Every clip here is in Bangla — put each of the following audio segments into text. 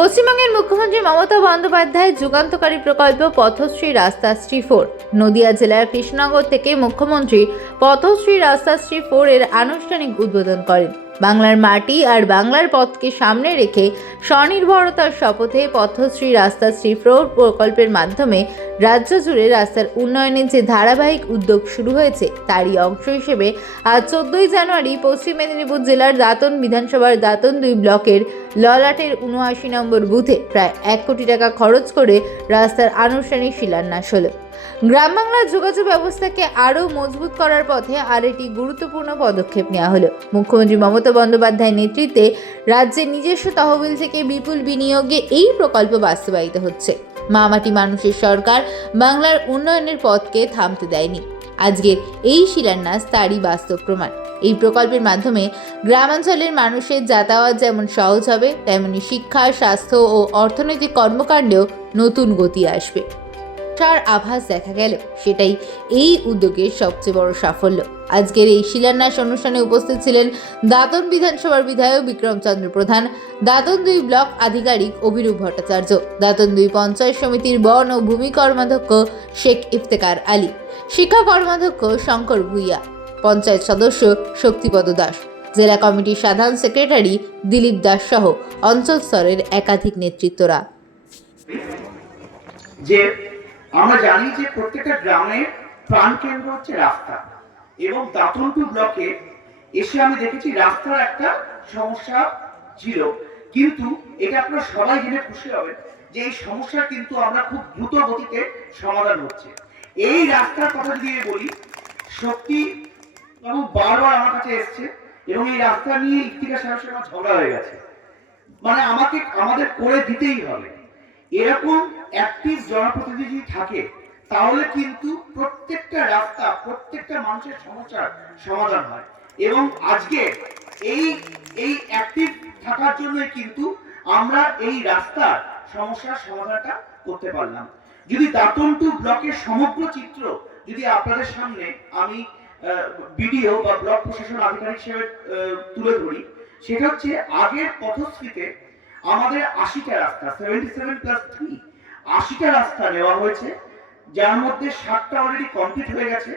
পশ্চিমবঙ্গের মুখ্যমন্ত্রী মমতা বন্দ্যোপাধ্যায় যুগান্তকারী প্রকল্প পথশ্রী রাস্তা শ্রী ফোর। নদিয়া জেলার কৃষ্ণনগর থেকে মুখ্যমন্ত্রী পথশ্রী রাস্তা শ্রী ফোর এর আনুষ্ঠানিক উদ্বোধন করেন। বাংলার মাটি আর বাংলার পথকে সামনে রেখে স্বনির্ভরতার শপথে পথশ্রী রাস্তাশ্রী ফোর প্রকল্পের মাধ্যমে রাজ্য জুড়ে রাস্তার উন্নয়নের যে ধারাবাহিক উদ্যোগ শুরু হয়েছে, তারই অংশ হিসেবে আজ চোদ্দই জানুয়ারি পশ্চিম মেদিনীপুর জেলার দাঁতন বিধানসভার দাঁতন দুই ব্লকের ললাটের উনআশি নম্বর বুথে প্রায় এক কোটি টাকা খরচ করে রাস্তার আনুষ্ঠানিক শিলান্যাস হলো। গ্রাম বাংলার যোগাযোগ ব্যবস্থাকে আরও মজবুত করার পথে আর একটি গুরুত্বপূর্ণ পদক্ষেপ নেওয়া হলো। মুখ্যমন্ত্রী মমতা বন্দ্যোপাধ্যায়ের নেতৃত্বে রাজ্যের নিজস্ব তহবিল থেকে বিপুল বিনিয়োগে এই প্রকল্প বাস্তবায়িত হচ্ছে। মামাটি মানুষের সরকার বাংলার উন্নয়নের পথকে থামতে দেয়নি। আজকের এই শিলান্যাস তারই বাস্তব প্রমাণ। এই প্রকল্পের মাধ্যমে গ্রামাঞ্চলের মানুষের যাতায়াত যেমন সহজ হবে, তেমনি শিক্ষা, স্বাস্থ্য ও অর্থনৈতিক কর্মকাণ্ডেও নতুন গতি আসবে। আশার আভাস দেখা গেল। সেটাই এই উদ্যোগের সবচেয়ে বড় সাফল্য। আজকের এই শিলান্যাস অনুষ্ঠানে উপস্থিত ছিলেন দাঁতন বিধানসভার বিধায়ক বিক্রমচন্দ্র প্রধান, দাঁতন দুই ব্লক আধিকারিক অভিরূপ ভট্টাচার্য, দাঁতন দুই পঞ্চায়েত সমিতির বন ও ভূমি কর্মাধ্যক্ষ শেখ ইফতেকার আলী, শিক্ষা কর্মাধ্যক্ষ শঙ্কর ভূঁইয়া, পঞ্চায়েত সদস্য শক্তিপদ দাস, জেলা কমিটির সাধারণ সেক্রেটারি দিলীপ দাস সহ অঞ্চল স্তরের একাধিক নেতৃত্বরা। যে আমরা জানি যে প্রত্যেকটা গ্রামের প্রাণকেন্দ্র হচ্ছে রাস্তা। এবং দাতনপুর ব্লকে এসে আমি দেখেছি রাস্তার একটা সমস্যা ছিল। কিন্তু এটা আপনারা সবাই জেনে খুশি হবেন যে এই সমস্যা কিন্তু আমরা খুব দ্রুত গতিতে সমাধান হচ্ছে। এই রাস্তার কথা যদি বলি, সত্যি বারবার আমার কাছে এসছে এবং এই রাস্তা নিয়ে সঙ্গে আমার ঝগড়া হয়ে গেছে। মানে আমাকে, আমাদের করে দিতেই হবে। এরকম অ্যাক্টিভ জনপ্রতিনিধি যদি থাকে, তাহলে কিন্তু প্রত্যেকটা রাস্তা, প্রত্যেকটা মানুষের সমস্যার সমাধান হয়। এবং আজকে এই এই অ্যাক্টিভ থাকার জন্যই কিন্তু আমরা এই রাস্তার সমস্যার সমাধানটা করতে পারলাম। যদি দাতন টু ব্লকের সমগ্র চিত্র যদি আপনাদের সামনে আমি বিডিও বা ব্লক প্রশাসন আধিকারিক হিসেবে তুলে ধরি, সেটা হচ্ছে আগের পথশ্রীতে আমাদের আশিটা রাস্তা সেভেন্টি সেভেন প্লাস থ্রি আশিটা রাস্তা নেওয়া হয়েছে, যার মধ্যে সাতটা অলরেডি কমপ্লিট হয়ে গেছে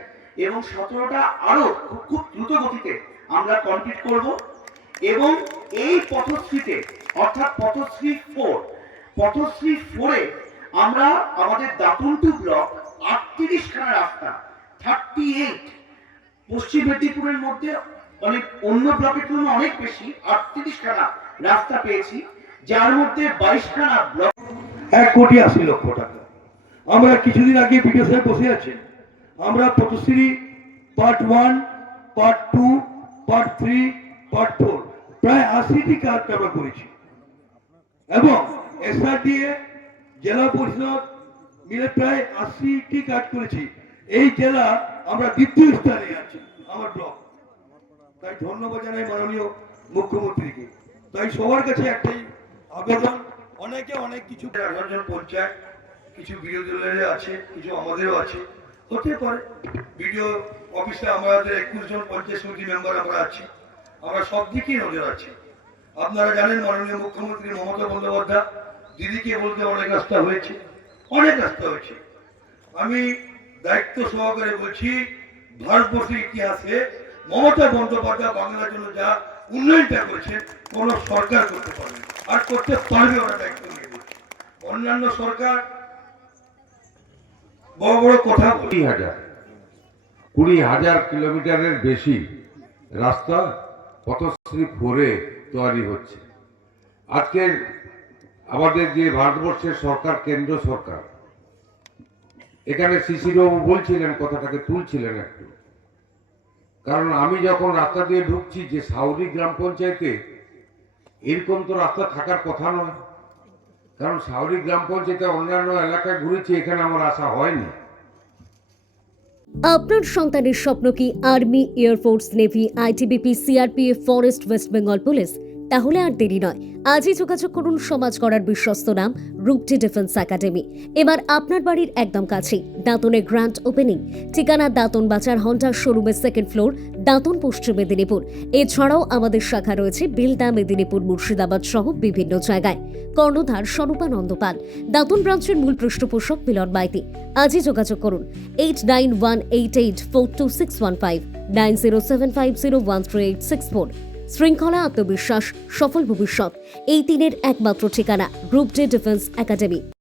এবং সতেরোটা আরও খুব খুব দ্রুত গতিতে আমরা কমপ্লিট করব এবং এই পথশ্রীতে, অর্থাৎ পথশ্রী ফোর পথশ্রী ফোরে আমরা আমাদের দাতুন টু ব্লক আটত্রিশ খানা রাস্তা থার্টি এইট পশ্চিম মেদিনীপুরের মধ্যে অনেক, অন্য ব্লকের তুলনায় অনেক বেশি আটত্রিশ খানা রাস্তা পেয়েছি। যার মধ্যে বাইশ খানা ব্লক এক কোটি আশি লক্ষ টাকা। আমরা কিছুদিন আগে ভিডিও সাহেব বসে আছেন আমরা Pathashree part one part two part three part four প্রায় আশিটি কাজ আমরা করেছি। এবং এসআরডিএ জেলা পরিষদ মিলে প্রায় আশিটি কাজ করেছি। এই জেলা আমরা দ্বিতীয় স্থানে আছি, আমার ব্লক তাই ধন্যবাদ জানাই মাননীয় মুখ্যমন্ত্রীকে। তাই সবার কাছে একটাই আবেদন। অনেকে অনেক কিছু এগারোজন পঞ্চায়েত কিছু বিরোধী দলের আছে, কিছু আমাদেরও আছে। হতে পারে। বিডিও অফিসে আমাদের একুশ জন পঞ্চায়েত সমিতি মেম্বার আমরা আছি। আমরা সব দিকেই নজর আছি। আপনারা জানেন মাননীয় মুখ্যমন্ত্রী মমতা বন্দ্যোপাধ্যায়, দিদিকে বলতে অনেক রাস্তা হয়েছে। অনেক রাস্তা হয়েছে। আমি দায়িত্ব সহকারে বলছি, ভারতবর্ষের ইতিহাসে মমতা বন্দ্যোপাধ্যায় বাংলার জন্য যা উন্নয়নটা করেছে কোন সরকার করতে পারবে না। আর করতে পারবে ওরা দায়িত্ব নিয়ে। অন্যান্য সরকার বড় বড় কথা কুড়ি হাজার। কুড়ি হাজার কিলোমিটারের বেশি রাস্তা পথশ্রী ফোরে তৈরি হচ্ছে। আজকে আমাদের যে ভারতবর্ষের সরকার, কেন্দ্র সরকার, এখানে শিশির বাবু বলছিলেন, কথাটাকে তুলছিলেন একটু। কারণ আমি যখন রাস্তা দিয়ে ঢুকছি, যে সাউরি গ্রাম পঞ্চায়েতে এরকম তো রাস্তা থাকার কথা নয়। কারণ সাউরি গ্রাম পঞ্চায়েতে অন্যান্য এলাকায় ঘুরেছি, এখানে আমার আশা হয়নি। আপনার সন্তানের স্বপ্ন কি army air force navy, ITBP, CRPF, forest, West Bengal police? তাহলে আর দেরি নয়। আজই যোগাযোগ করুন সমাজ গড়ার বিশ্বস্ত নাম, রূপটি ডিফেন্স একাডেমি। এবার আপনার বাড়ির একদম কাছেই, দাঁতনে গ্র্যান্ড ওপেনিং। ঠিকানা দাঁতন বাজার হন্ডার শোরুমের সেকেন্ড ফ্লোর দাঁতন পশ্চিম মেদিনীপুর। এছাড়াও আমাদের শাখা রয়েছে বিলদা, মেদিনীপুর, মুর্শিদাবাদ সহ বিভিন্ন জায়গায়। কর্ণধার স্বরূপানন্দ পাল। দাঁতন ব্রাঞ্চের মূল পৃষ্ঠপোষক মিলন মাইতি। আজই যোগাযোগ করুন। Eight nine one eight eight four two six one five nine zero seven five zero one three eight six four শৃঙ্খলা আত্মবিশ্বাস সফল ভবিষ্যৎ এই তিনের একমাত্র ঠিকানা গ্রুপ ডে ডিফেন্স একাডেমি।